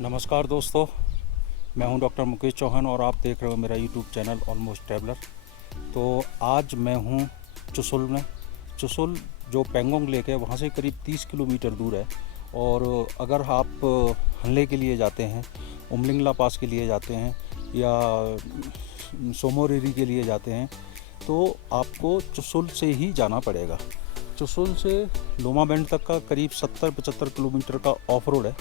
नमस्कार दोस्तों, मैं हूं डॉक्टर मुकेश चौहान और आप देख रहे हो मेरा यूट्यूब चैनल ऑलमोस्ट ट्रैवलर। तो आज मैं हूं चुशुल में। चुशुल जो पेंगोंग लेक है वहां से करीब 30 किलोमीटर दूर है। और अगर आप हल्ले के लिए जाते हैं, उमलिंगला पास के लिए जाते हैं या सोमोरेरी के लिए जाते हैं तो आपको चुशुल से ही जाना पड़ेगा। चुशुल से लोमा बैंड तक का करीब 70-75 किलोमीटर का ऑफ रोड है।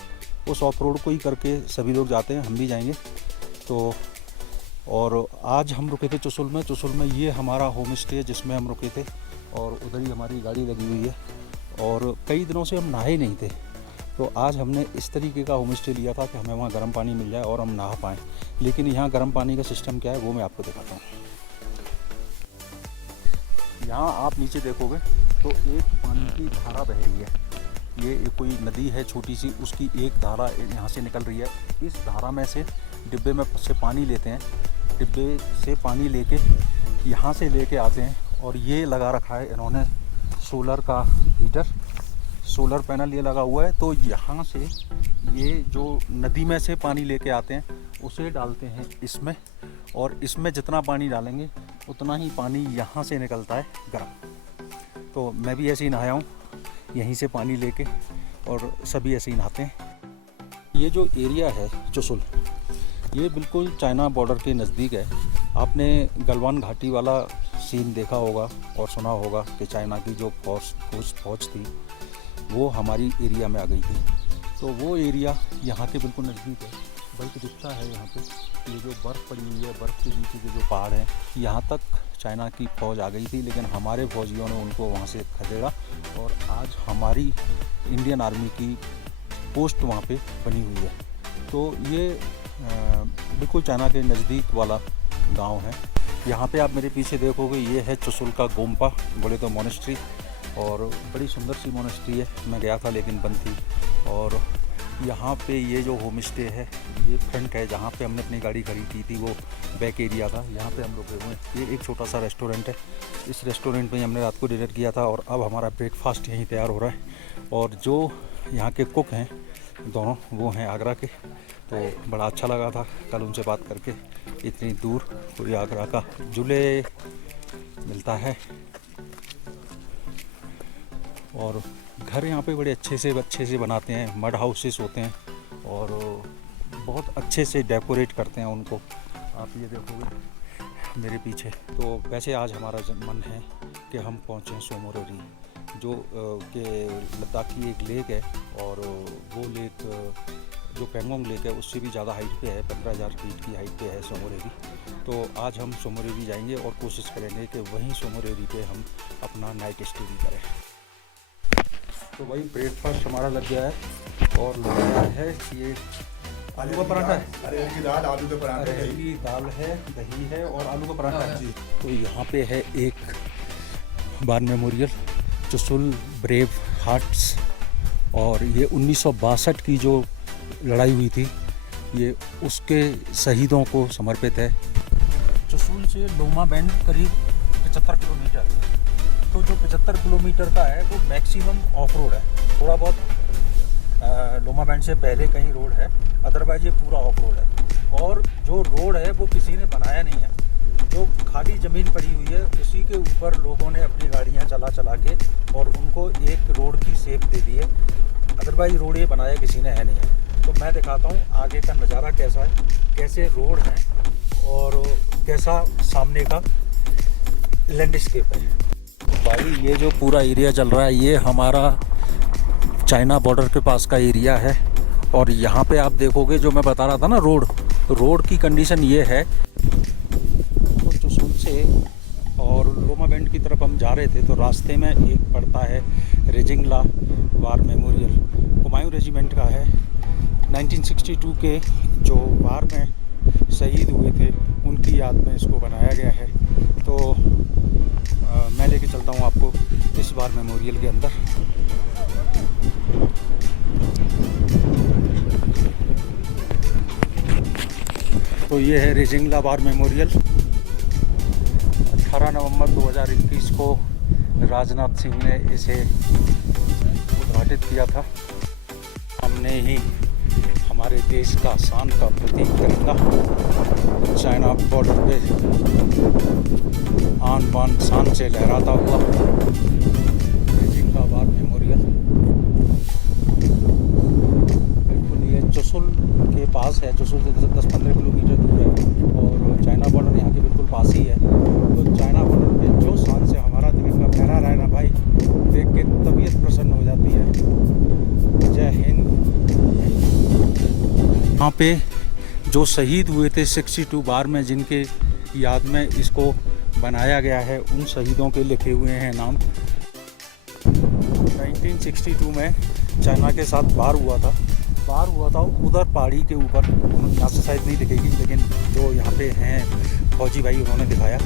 उस ऑफ रोड को ही करके सभी लोग जाते हैं, हम भी जाएंगे। तो और आज हम रुके थे चुशुल में। चुशुल में ये हमारा होम स्टे है जिसमें हम रुके थे और उधर ही हमारी गाड़ी लगी हुई है। और कई दिनों से हम नहाए नहीं थे, तो आज हमने इस तरीके का होम स्टे लिया था कि हमें वहाँ गर्म पानी मिल जाए और हम नहा पाएँ। लेकिन यहाँ गर्म पानी का सिस्टम क्या है वो मैं आपको दिखाता हूँ। यहाँ आप नीचे देखोगे तो एक पानी की धारा बह रही है। ये कोई नदी है छोटी सी, उसकी एक धारा यहाँ से निकल रही है। इस धारा में से डिब्बे में से पानी लेते हैं, डिब्बे से पानी लेके यहाँ से लेके आते हैं। और ये लगा रखा है इन्होंने सोलर का हीटर, सोलर पैनल ये लगा हुआ है। तो यहाँ से ये जो नदी में से पानी लेके आते हैं उसे डालते हैं इसमें, और इसमें जितना पानी डालेंगे उतना ही पानी यहाँ से निकलता है गर्म। तो मैं भी ऐसे ही नहाया हूँ यहीं से पानी लेके, और सभी ऐसे ही नहाते हैं। ये जो एरिया है चुशुल, ये बिल्कुल चाइना बॉर्डर के नज़दीक है। आपने गलवान घाटी वाला सीन देखा होगा और सुना होगा कि चाइना की जो फौज थी वो हमारी एरिया में आ गई थी। तो वो एरिया यहाँ के बिल्कुल नज़दीक है। बल्कि दिखता है यहाँ पे ये जो बर्फ़ पड़ी हुई है, बर्फ़ के नीचे के जो पहाड़ हैं, यहाँ तक चाइना की फ़ौज आ गई थी। लेकिन हमारे फौजियों ने उनको वहाँ से खदेड़ा और आज हमारी इंडियन आर्मी की पोस्ट वहाँ पे बनी हुई है। तो ये बिल्कुल चाइना के नज़दीक वाला गांव है। यहाँ पे आप मेरे पीछे देखोगे ये है चुशुल का गोम्पा, बोले तो मोनेस्ट्री, और बड़ी सुंदर सी मोनेस्ट्री है। मैं गया था लेकिन बंद थी। और यहाँ पे ये जो होम स्टे है ये फ्रंट है, जहाँ पे हमने अपनी गाड़ी खड़ी की थी वो बैक एरिया था। यहाँ पे हम रुके हुए हैं। ये एक छोटा सा रेस्टोरेंट है। इस रेस्टोरेंट में हमने रात को डिनर किया था और अब हमारा ब्रेकफास्ट यहीं तैयार हो रहा है। और जो यहाँ के कुक हैं दोनों, वो हैं आगरा के। तो बड़ा अच्छा लगा था कल उनसे बात करके। इतनी दूर कोई आगरा का जुले मिलता है। और घर यहाँ पे बड़े अच्छे से बनाते हैं। मड हाउसेस होते हैं और बहुत अच्छे से डेकोरेट करते हैं उनको। आप ये देखोगे मेरे पीछे। तो वैसे आज हमारा मन है कि हम पहुँचें सोमोरेरी, जो कि लद्दाख की एक लेक है। और वो लेक जो पेंगोंग लेक है उससे भी ज़्यादा हाइट पे है, 15,000 फीट की हाइट पे है सोमोरेरी। तो आज हम सोमोरेरी जाएंगे और कोशिश करेंगे कि वहीं सोमोरेरी पे हम अपना नाइट स्टे भी करें। तो भाई ब्रेकफास्ट हमारा लग गया है और लग गया है ये आलू का पराठा है। अरे की दाल, आलू के पराठे, अरहर की दाल है, दही है और आलू का पराठा है जी। तो यहाँ पे है एक war memorial, Chushul brave hearts. और ये 1962 की जो लड़ाई हुई थी ये उसके शहीदों को समर्पित है। चुशुल से लोमा बैंड करीब 75 किलोमीटर। तो जो 75 किलोमीटर का है वो मैक्सिमम ऑफ रोड है। थोड़ा बहुत लोमा बैंड से पहले कहीं रोड है, अदरवाइज ये पूरा ऑफ रोड है। और जो रोड है वो किसी ने बनाया नहीं है, जो खाली ज़मीन पड़ी हुई है उसी के ऊपर लोगों ने अपनी गाड़ियाँ चला के और उनको एक रोड की शेप दे दी है। अदरवाइज रोड ये बनाया किसी ने है नहीं है। तो मैं दिखाता हूँ आगे का नज़ारा कैसा है, कैसे रोड है और कैसा सामने का लैंडस्केप है। भाई ये जो पूरा एरिया चल रहा है ये हमारा चाइना बॉर्डर के पास का एरिया है। और यहाँ पे आप देखोगे जो मैं बता रहा था ना, रोड की कंडीशन ये है। तो चुशुल से और लोमा बैंड की तरफ हम जा रहे थे तो रास्ते में एक पड़ता है रेजिंगला वार मेमोरियल, हुमायूं रेजिमेंट का है। 1962 के जो वार में शहीद हुए थे उनकी याद में इसको बनाया गया है। तो मैं लेके चलता हूँ आपको इस वार मेमोरियल के अंदर। तो ये है रेजिंगला वार मेमोरियल। 18 नवंबर 2021 को राजनाथ सिंह ने इसे उद्घाटित किया था। हमने ही हमारे देश का शान का प्रतीक तिरंगा चाइना बॉर्डर पे आन बान शान से लहराता हुआ जिंदाबाद मेमोरियल। बिल्कुल ये चुशुल के पास है, चुशुल से 10-15 किलोमीटर दूर है और चाइना बॉर्डर यहाँ के बिल्कुल पास ही है। तो चाइना बॉर्डर पे जो शान से हमारा तिरंगा फहरा रहा है ना भाई, देख के तबीयत प्रसन्न हो जाती है। जय हिंद। यहाँ पे जो शहीद हुए थे 62 बार में, जिनके याद में इसको बनाया गया है, उन शहीदों के लिखे हुए हैं नाम। 1962 में चाइना के साथ वार हुआ था उधर पहाड़ी के ऊपर। यहाँ से शायद नहीं दिखेगी, लेकिन जो यहाँ पे हैं फौजी भाई उन्होंने दिखाया।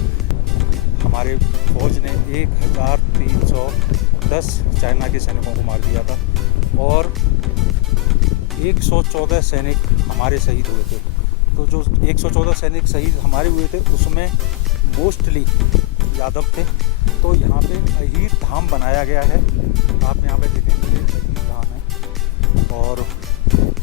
हमारे फौज ने 1310 चाइना के सैनिकों को मार दिया था और 114 सैनिक हमारे शहीद हुए थे। तो जो 114 सैनिक शहीद हमारे हुए थे उसमें मोस्टली यादव थे। तो यहाँ पे अहीर धाम बनाया गया है, आप यहाँ पे देखेंगे अहीर धाम है। और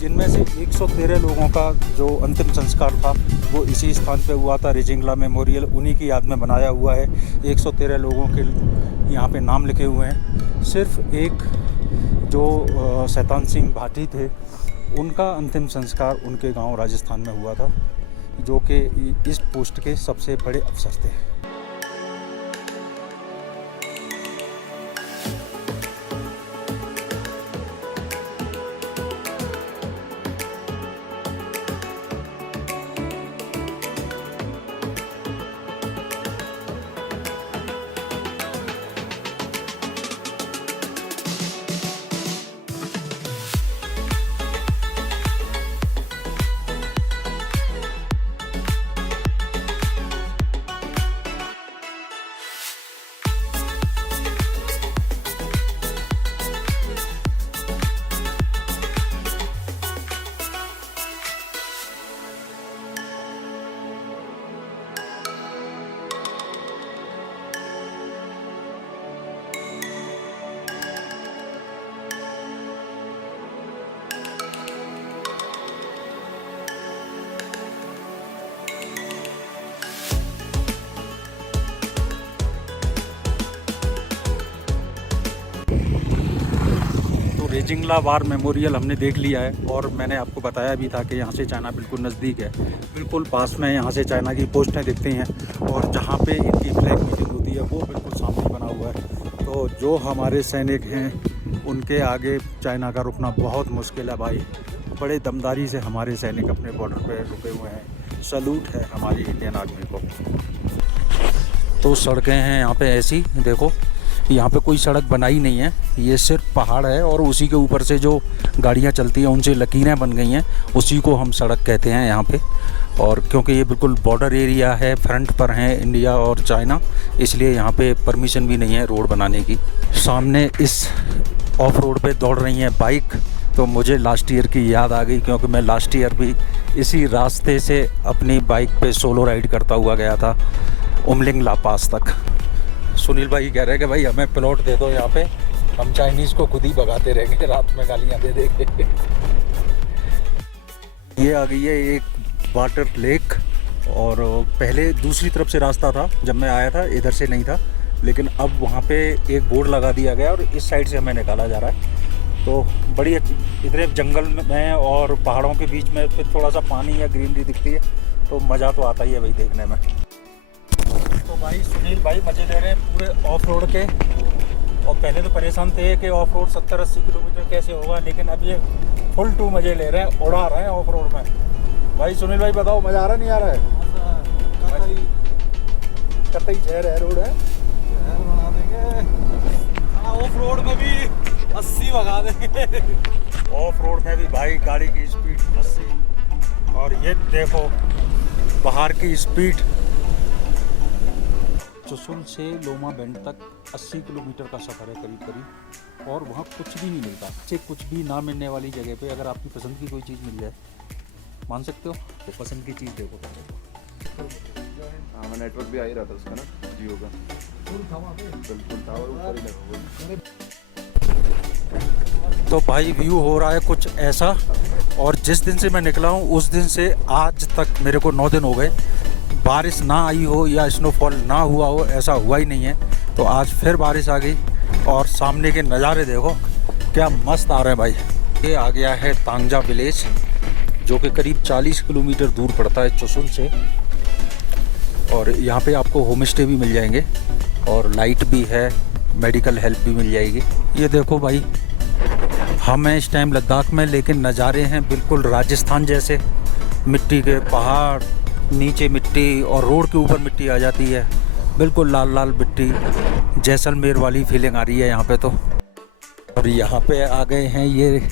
जिनमें से 113 लोगों का जो अंतिम संस्कार था वो इसी स्थान पे हुआ था। रेजिंगला मेमोरियल उन्हीं की याद में बनाया हुआ है। 113 लोगों के यहाँ पे नाम लिखे हुए हैं। सिर्फ एक जो शैतान सिंह भाटी थे, उनका अंतिम संस्कार उनके गांव राजस्थान में हुआ था, जो कि इस पोस्ट के सबसे बड़े अफसर थे। रेजिंगला वार मेमोरियल हमने देख लिया है और मैंने आपको बताया भी था कि यहाँ से चाइना बिल्कुल नज़दीक है। बिल्कुल पास में यहाँ से चाइना की पोस्टें दिखती हैं और जहाँ पे इनकी फ्लैग मीटिंग होती है वो बिल्कुल सामने बना हुआ है। तो जो हमारे सैनिक हैं उनके आगे चाइना का रुकना बहुत मुश्किल है भाई। बड़े दमदारी से हमारे सैनिक अपने बॉर्डर पर रुके हुए हैं। सैल्यूट है हमारी इंडियन आर्मी को। तो सड़कें हैं यहाँ पे ऐसी, देखो यहाँ पे कोई सड़क बनाई नहीं है, ये सिर्फ पहाड़ है और उसी के ऊपर से जो गाड़ियाँ चलती हैं उनसे लकीरें बन गई हैं, उसी को हम सड़क कहते हैं यहाँ पे। और क्योंकि ये बिल्कुल बॉर्डर एरिया है, फ्रंट पर हैं इंडिया और चाइना, इसलिए यहाँ पे परमिशन भी नहीं है रोड बनाने की। सामने इस ऑफ रोड पे दौड़ रही हैं बाइक, तो मुझे लास्ट ईयर की याद आ गई, क्योंकि मैं लास्ट ईयर भी इसी रास्ते से अपनी बाइक पे सोलो राइड करता हुआ गया था उमलिंग ला पास तक। सुनील भाई कह रहे हैं कि भाई हमें प्लॉट दे दो यहाँ पे, हम चाइनीज़ को खुद ही भगाते रहेंगे रात में गालियाँ दे देंगे। ये आ गई है एक वाटर लेक, और पहले दूसरी तरफ से रास्ता था, जब मैं आया था इधर से नहीं था, लेकिन अब वहाँ पे एक बोर्ड लगा दिया गया और इस साइड से हमें निकाला जा रहा है। तो बड़ी इतने जंगल में और पहाड़ों के बीच में फिर थोड़ा सा पानी या ग्रीनरी दिखती है, तो मज़ा तो आता ही है भाई देखने में। तो भाई सुनील भाई मज़े ले रहे हैं पूरे ऑफ रोड के, और पहले तो परेशान थे कि ऑफ रोड 70-80 किलोमीटर कैसे होगा, लेकिन अब ये फुल टू मज़े ले रहे हैं, उड़ा रहे हैं ऑफ रोड में। भाई सुनील भाई बताओ, मज़ा आ रहा नहीं आ रहा है? कतई जहर है रोड है, जहर बना देंगे। ऑफ रोड में भी 80 भगा देंगे। ऑफ रोड में भी भाई गाड़ी की स्पीड 80, और ये देखो बाहर की स्पीड। चुशुल से लोमा बेंड तक 80 किलोमीटर का सफ़र है करीब करीब, और वहाँ कुछ भी नहीं मिलता। से कुछ भी ना मिलने वाली जगह पे अगर आपकी पसंद की कोई चीज़ मिल जाए, मान सकते हो, तो पसंद की चीज़ देखो पहले। हाँ, मैं नेटवर्क भी आ ही रहा था उसका ना, जियो का बिल्कुल टावर ऊपर ही लगा। तो भाई व्यू हो रहा है कुछ ऐसा, और जिस दिन से मैं निकला हूँ उस दिन से आज तक मेरे को 9 दिन हो गए, बारिश ना आई हो या स्नोफॉल ना हुआ हो, ऐसा हुआ ही नहीं है। तो आज फिर बारिश आ गई और सामने के नज़ारे देखो क्या मस्त आ रहे हैं भाई। ये आ गया है तांगजा विलेज, जो कि करीब 40 किलोमीटर दूर पड़ता है चुशुल से। और यहाँ पे आपको होम स्टे भी मिल जाएंगे और लाइट भी है, मेडिकल हेल्प भी मिल जाएगी। ये देखो भाई, हम हैं इस टाइम लद्दाख में, लेकिन नज़ारे हैं बिल्कुल राजस्थान जैसे। मिट्टी के पहाड़, नीचे मिट्टी और रोड के ऊपर मिट्टी आ जाती है, बिल्कुल लाल लाल मिट्टी, जैसलमेर वाली फीलिंग आ रही है यहाँ पे तो। और यहाँ पे आ गए हैं ये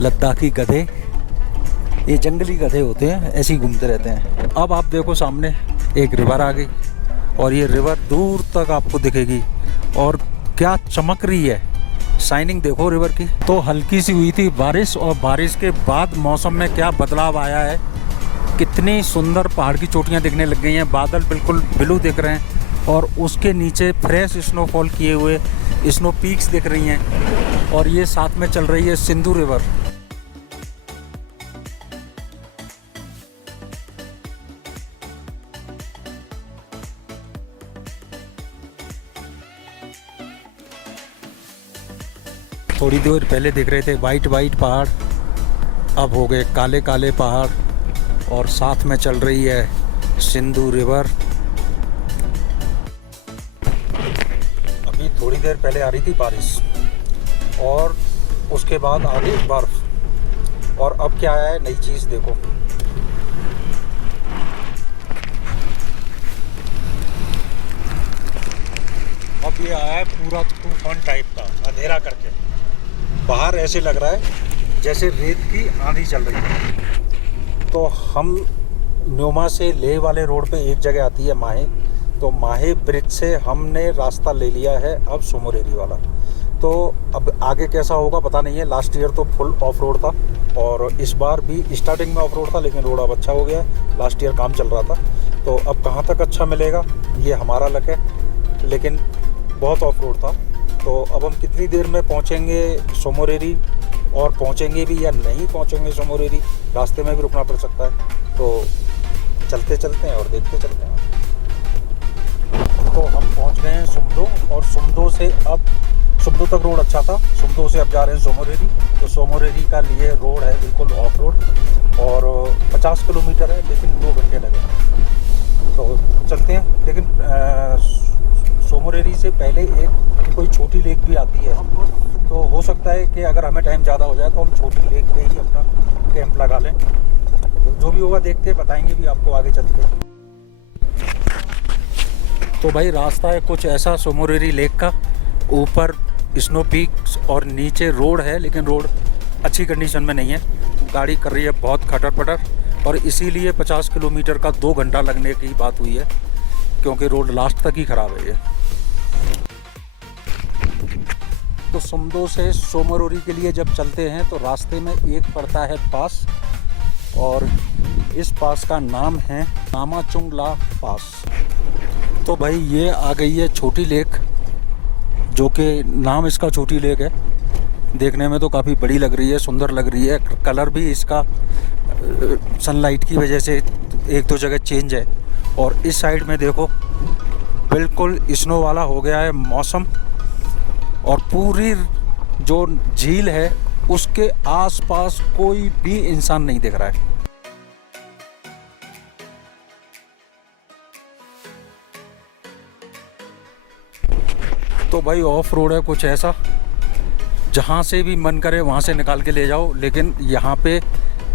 लद्दाखी गधे, ये जंगली गधे होते हैं, ऐसे ही घूमते रहते हैं। अब आप देखो सामने एक रिवर आ गई और ये रिवर दूर तक आपको दिखेगी और क्या चमक रही है, शाइनिंग देखो रिवर की। तो हल्की सी हुई थी बारिश और बारिश के बाद मौसम में क्या बदलाव आया है, कितनी सुंदर पहाड़ की चोटियाँ दिखने लग गई हैं, बादल बिल्कुल ब्लू दिख रहे हैं और उसके नीचे फ्रेश स्नोफॉल किए हुए स्नो पीक्स दिख रही हैं और ये साथ में चल रही है सिंधु रिवर। थोड़ी देर पहले दिख रहे थे वाइट वाइट पहाड़, अब हो गए काले काले पहाड़ और साथ में चल रही है सिंधु रिवर। अभी थोड़ी देर पहले आ रही थी बारिश और उसके बाद आ गई बर्फ और अब क्या आया है नई चीज़ देखो। अब ये आया है पूरा तूफान टाइप का, अंधेरा करके। बाहर ऐसे लग रहा है जैसे रेत की आंधी चल रही है। तो हम न्योमा से लेह वाले रोड पे एक जगह आती है माहे, तो माहे ब्रिज से हमने रास्ता ले लिया है अब सोमोरेरी वाला। तो अब आगे कैसा होगा पता नहीं है। लास्ट ईयर तो फुल ऑफ रोड था और इस बार भी स्टार्टिंग में ऑफ रोड था, लेकिन रोड अब अच्छा हो गया है। लास्ट ईयर काम चल रहा था, तो अब कहाँ तक अच्छा मिलेगा ये हमारा लक है, लेकिन बहुत ऑफ रोड था। तो अब हम कितनी देर में पहुँचेंगे सोमोरेरी और पहुँचेंगे भी या नहीं पहुँचेंगे सोमोरेरी, रास्ते में भी रुकना पड़ सकता है। तो चलते चलते हैं और देखते चलते हैं। तो हम पहुँच गए हैं सुमदो और सुमदो से अब सुमदो तक रोड अच्छा था, सुमदो से अब जा रहे हैं सोमोरेरी। तो सोमोरेरी का लिए रोड है बिल्कुल ऑफ रोड और 50 किलोमीटर है, लेकिन 2 घंटे लगे। तो चलते हैं, लेकिन सोमोरेरी से पहले एक कोई छोटी लेक भी आती है, तो हो सकता है कि अगर हमें टाइम ज़्यादा हो जाए तो हम छोटी लेक पे ही अपना कैंप लगा लें। तो जो भी होगा देखते बताएंगे भी आपको आगे चलते। तो भाई रास्ता है कुछ ऐसा सोमोरेरी लेक का, ऊपर स्नो पीक्स और नीचे रोड है, लेकिन रोड अच्छी कंडीशन में नहीं है, गाड़ी कर रही है बहुत खटर पटर और इसीलिए 50 किलोमीटर का 2 घंटा लगने की बात हुई है, क्योंकि रोड लास्ट तक ही ख़राब है ये। तो सुमदो से सोमोरेरी के लिए जब चलते हैं तो रास्ते में एक पड़ता है पास, और इस पास का नाम है नामाचुंगला पास। तो भाई ये आ गई है छोटी लेक, जो कि नाम इसका छोटी लेक है। देखने में तो काफ़ी बड़ी लग रही है, सुंदर लग रही है, कलर भी इसका सनलाइट की वजह से 1-2 जगह चेंज है। और इस साइड में देखो बिल्कुल स्नो वाला हो गया है मौसम, और पूरी जो झील है उसके आसपास कोई भी इंसान नहीं दिख रहा है। तो भाई ऑफ रोड है कुछ ऐसा, जहाँ से भी मन करे वहाँ से निकाल के ले जाओ, लेकिन यहाँ पे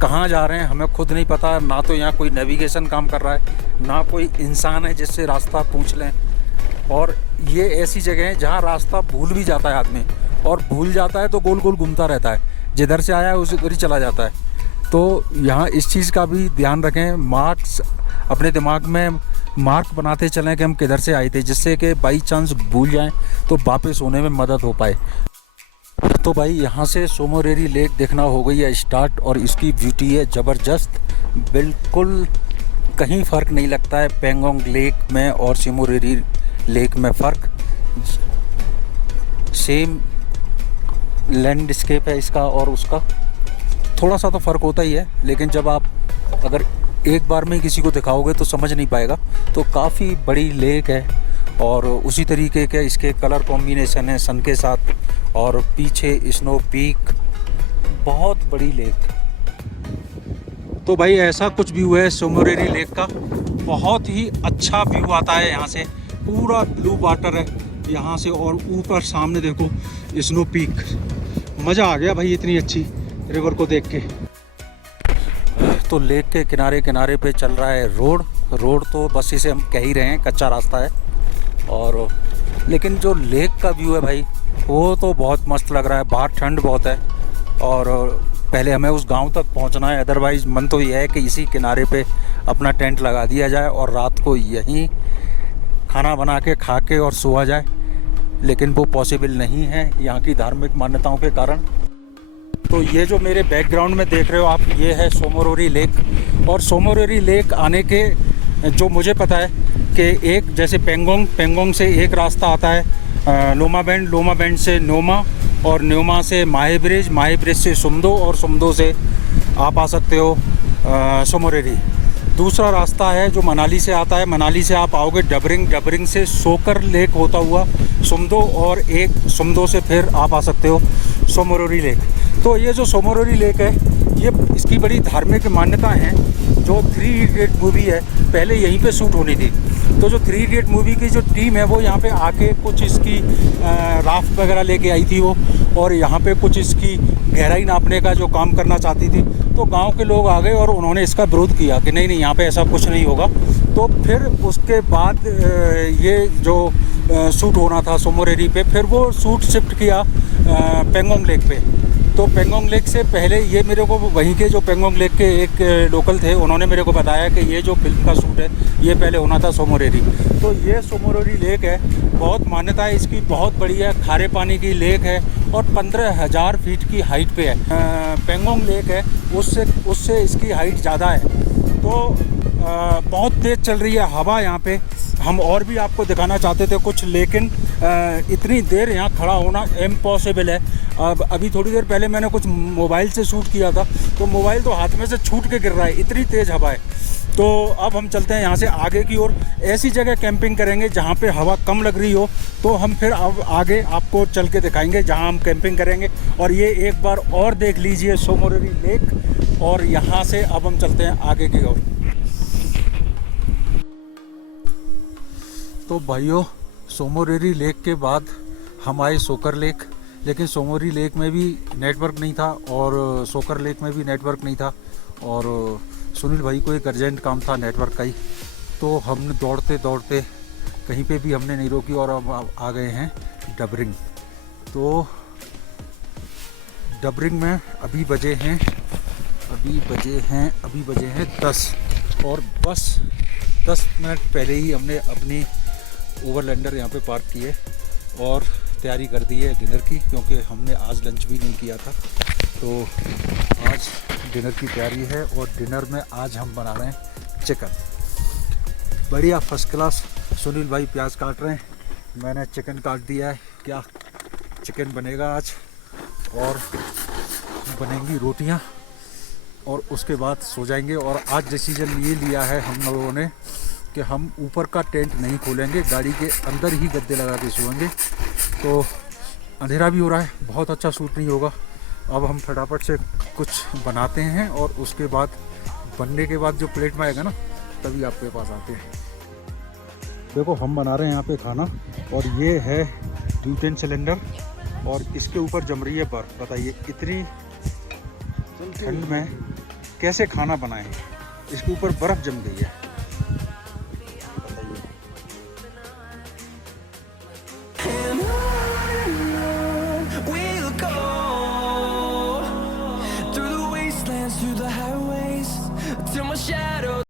कहाँ जा रहे हैं हमें खुद नहीं पता। ना तो यहाँ कोई नेविगेशन काम कर रहा है, ना कोई इंसान है जिससे रास्ता पूछ लें। और ये ऐसी जगह है जहाँ रास्ता भूल भी जाता है आदमी, और भूल जाता है तो गोल गोल घूमता रहता है, जिधर से आया है उधर ही चला जाता है। तो यहाँ इस चीज़ का भी ध्यान रखें, मार्क्स अपने दिमाग में मार्क बनाते चलें कि हम किधर से आए थे, जिससे कि बाई चांस भूल जाएं तो वापस होने में मदद हो पाए। तो भाई यहाँ से सोमोरेरी लेक देखना हो गई है स्टार्ट, और इसकी ब्यूटी है ज़बरदस्त, बिल्कुल कहीं फ़र्क नहीं लगता है पेंगोंग लेक में और सोमोरेरी लेक में फ़र्क। सेम लैंडस्केप है इसका और उसका। थोड़ा सा तो फ़र्क होता ही है, लेकिन जब आप अगर एक बार में ही किसी को दिखाओगे तो समझ नहीं पाएगा। तो काफ़ी बड़ी लेक है और उसी तरीके के इसके कलर कॉम्बिनेशन है सन के साथ, और पीछे स्नो पीक, बहुत बड़ी लेक। तो भाई ऐसा कुछ व्यू है सोमोरेरी लेक का, बहुत ही अच्छा व्यू आता है यहाँ से, पूरा ब्लू वाटर है यहाँ से, और ऊपर सामने देखो स्नो पीक। मज़ा आ गया भाई इतनी अच्छी रिवर को देख के। तो लेक के किनारे किनारे पे चल रहा है रोड तो बस इसे हम कह ही रहे हैं, कच्चा रास्ता है। और लेकिन जो लेक का व्यू है भाई वो तो बहुत मस्त लग रहा है। बाहर ठंड बहुत है और पहले हमें उस गांव तक पहुंचना है, अदरवाइज़ मन तो ये है कि इसी किनारे पे अपना टेंट लगा दिया जाए और रात को यहीं खाना बना के खा के और सोया जाए, लेकिन वो पॉसिबल नहीं है यहाँ की धार्मिक मान्यताओं के कारण। तो ये जो मेरे बैकग्राउंड में देख रहे हो आप, ये है सोमोरोरी लेक। और सोमोरोरी लेक आने के जो मुझे पता है कि एक जैसे पेंगोंग से एक रास्ता आता है लोमा बैंड से नोमा, और न्योमा से माहे ब्रिज से सुमदो, और सुमदो से आप आ सकते हो सोमोरेरी। दूसरा रास्ता है जो मनाली से आता है, मनाली से आप आओगे डबरिंग से सोकर लेक होता हुआ सुमदो, और एक सुमदो से फिर आप आ सकते हो सोमोरोरी लेक। तो ये जो सोमोरोरी लेक है, ये इसकी बड़ी धार्मिक मान्यता है। जो 3 इडियट मूवी है पहले यहीं पे शूट होनी थी, तो जो 3 इडियट मूवी की जो टीम है वो यहाँ पे आके कुछ इसकी राफ्ट वगैरह लेके आई थी वो, और यहाँ पे कुछ इसकी गहराई नापने का जो काम करना चाहती थी। तो गांव के लोग आ गए और उन्होंने इसका विरोध किया कि नहीं यहाँ पे ऐसा कुछ नहीं होगा। तो फिर उसके बाद ये जो शूट होना था सोमोरेरी पे, फिर वो शूट शिफ्ट किया पेंगोंग लेक पे। तो पेंगोंग लेक से पहले ये मेरे को वहीं के जो पेंगोंग लेक के एक लोकल थे, उन्होंने मेरे को बताया कि ये जो फिल्म का शूट है ये पहले होना था सोमोरेरी। तो ये सोमोरेरी लेक है, बहुत मान्यता है इसकी, बहुत बड़ी है, खारे पानी की लेक है और 15,000 फीट की हाइट पे है। पेंगोंग लेक है उससे इसकी हाइट ज़्यादा है। तो बहुत तेज़ चल रही है हवा यहाँ पे। हम और भी आपको दिखाना चाहते थे कुछ, लेकिन इतनी देर यहाँ खड़ा होना इम्पॉसिबल है। अब अभी थोड़ी देर पहले मैंने कुछ मोबाइल से शूट किया था, तो मोबाइल तो हाथ में से छूट के गिर रहा है, इतनी तेज़ हवा है। तो अब हम चलते हैं यहाँ से आगे की ओर, ऐसी जगह कैंपिंग करेंगे जहाँ पे हवा कम लग रही हो। तो हम फिर अब आगे आपको चल के दिखाएंगे जहाँ हम कैंपिंग करेंगे। और ये एक बार और देख लीजिए सोमोरेरी लेक, और यहाँ से अब हम चलते हैं आगे की ओर। तो भाइयों, सोमोरेरी लेक के बाद हम आए सोकर लेक, लेकिन सोमोरेरी लेक में भी नेटवर्क नहीं था और सोकर लेक में भी नेटवर्क नहीं था, और सुनील भाई को एक अर्जेंट काम था नेटवर्क का ही। तो हमने दौड़ते दौड़ते कहीं पे भी हमने नहीं रोकी और अब आ गए हैं डबरिंग। तो डबरिंग में अभी बजे हैं 10, और बस 10 मिनट पहले ही हमने अपनी ओवरलैंडर यहाँ पे पार्क की है और तैयारी कर दी है डिनर की, क्योंकि हमने आज लंच भी नहीं किया था। तो आज डिनर की तैयारी है और डिनर में आज हम बना रहे हैं चिकन, बढ़िया फर्स्ट क्लास। सुनील भाई प्याज काट रहे हैं, मैंने चिकन काट दिया है। क्या चिकन बनेगा आज, और बनेंगी रोटियां, और उसके बाद सो जाएंगे। और आज डिसीजन ये लिया है हम लोगों ने कि हम ऊपर का टेंट नहीं खोलेंगे, गाड़ी के अंदर ही गद्दे लगा के सोएंगे। तो अंधेरा भी हो रहा है, बहुत अच्छा शूट नहीं होगा। अब हम फटाफट से कुछ बनाते हैं और उसके बाद बनने के बाद जो प्लेट में आएगा ना, तभी आपके पास आते हैं। देखो हम बना रहे हैं यहाँ पे खाना, और ये है ब्यूटेन सिलेंडर, और इसके ऊपर जम रही है बर्फ़। बताइए इतनी ठंड में कैसे खाना बनाएं, इसके ऊपर बर्फ़ जम गई है।